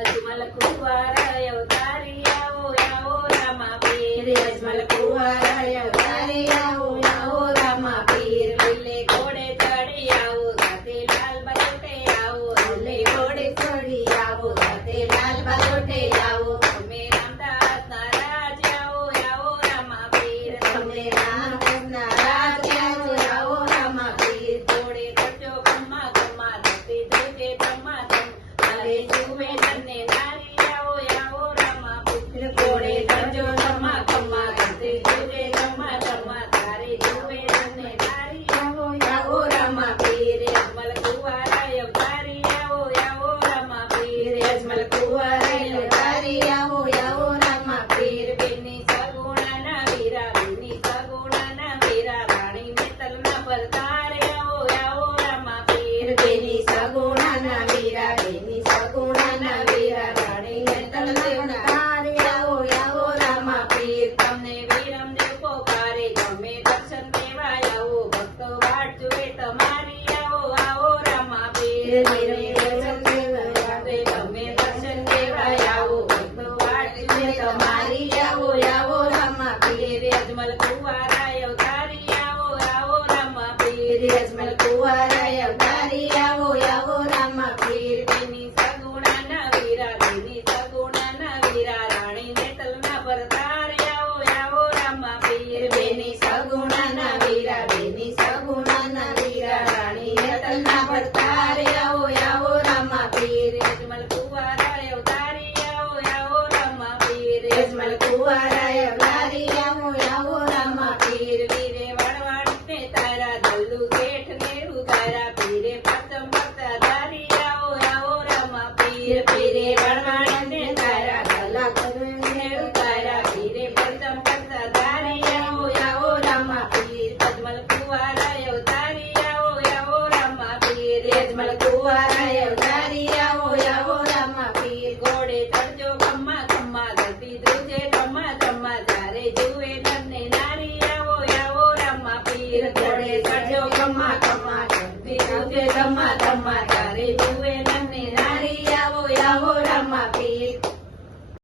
અજમલ કુંવર અવતારી આવો આવો રામા પીર અજમલ કુંવર અવતારી આવો આવો રામા પીર લીલે ઘોડે ચડી આવો સાથે લાલ બલોટે આવો લીલે ઘોડે ચડી આવો સાથે લાલ બલોટે આવો તમે રામદાસના રાજ આવો આવો રામા પીર તમે રામદાસના રાજ આવો આવો રામા પીર ઘોડે ચડજો ગમ્મા ગમ્મા ધરતી ધ્રુજે ધમ્મા ધમ અરે જુએ તને નારી આવો આવો રામા પીર ઘોડે ચડજો ગમ્મા ગમ્મા ધરતી ધ્રુજે ધમ્મા ધમ્મા તારે જુએ તને નારી આવો આવો રામા પીર અજમલ કુંવર અવતારી આવો આવો રામા પીર અજમલ કુંવર અવતારી આવો આવો રામા પીર બેની સગુણાના વીરા બેની સગુણાના વીરા રાણી મેતલના પરતારે આવો આવો રામા પીર બેની સગુણાના વીરા બેની સગુણાના વીરા રાણી નેતલના તારે આવો આવો રામા પીર તમને વિરમદેવ પોકારે તમે દર્શન દેવા આવો ભક્તો વાટ જુએ તમારી આવો આવો રામા પીર તમે દર્શન દેવા તમે દર્શન દેવા આવો ભક્તો વાટ જુએ તમારી આવો આવો રામા પીર અજમલ કુંવર અવતારી આવો આવો રામા પીર અજમલ કુંવર અવતારી આવો આવો રામા પીર બેની સગુણાના વીરા બેની સગુણાના વીરા રાણી નેતલના પરતારે આવો આવો રામા પીર બેની સગુણાના વીરા બેની સગુણાના વીરા રાણી નેતલના પડતારે આવો આવો રામા પીર અજમલ કુંવર અવતારી આવો આવો રામા પીર અજમલ કુંવર અવતારી આવો આવો રામા પીર વીરે વડવાડને તારા દલ્લુ શેઠ ને ઉતારા પીરે પ્રથમ ભક્તા ધારી આવો આવો રામા પીર પીરે વડવાડને તારા ગલા કરીને ઉતારા પીરે પ્રથમ ભક્તા ધારી આવો આવો રામા પીર અજમલ કુંવર અવતારી આવો આવો રામા પીર અજમલ કુંવર અવતારી આવો આવો રામા પીર ઘોડે ચડજો ખમ્મા ખમ્મા ધરતી ધ્રુજે ધમ્મા ધમ્મા તારે જુએ નરને નારી આવો આવો રામા પીર ઘોડે ચડ્યો કમા કમા ધરતી ધ્રુજે ધમા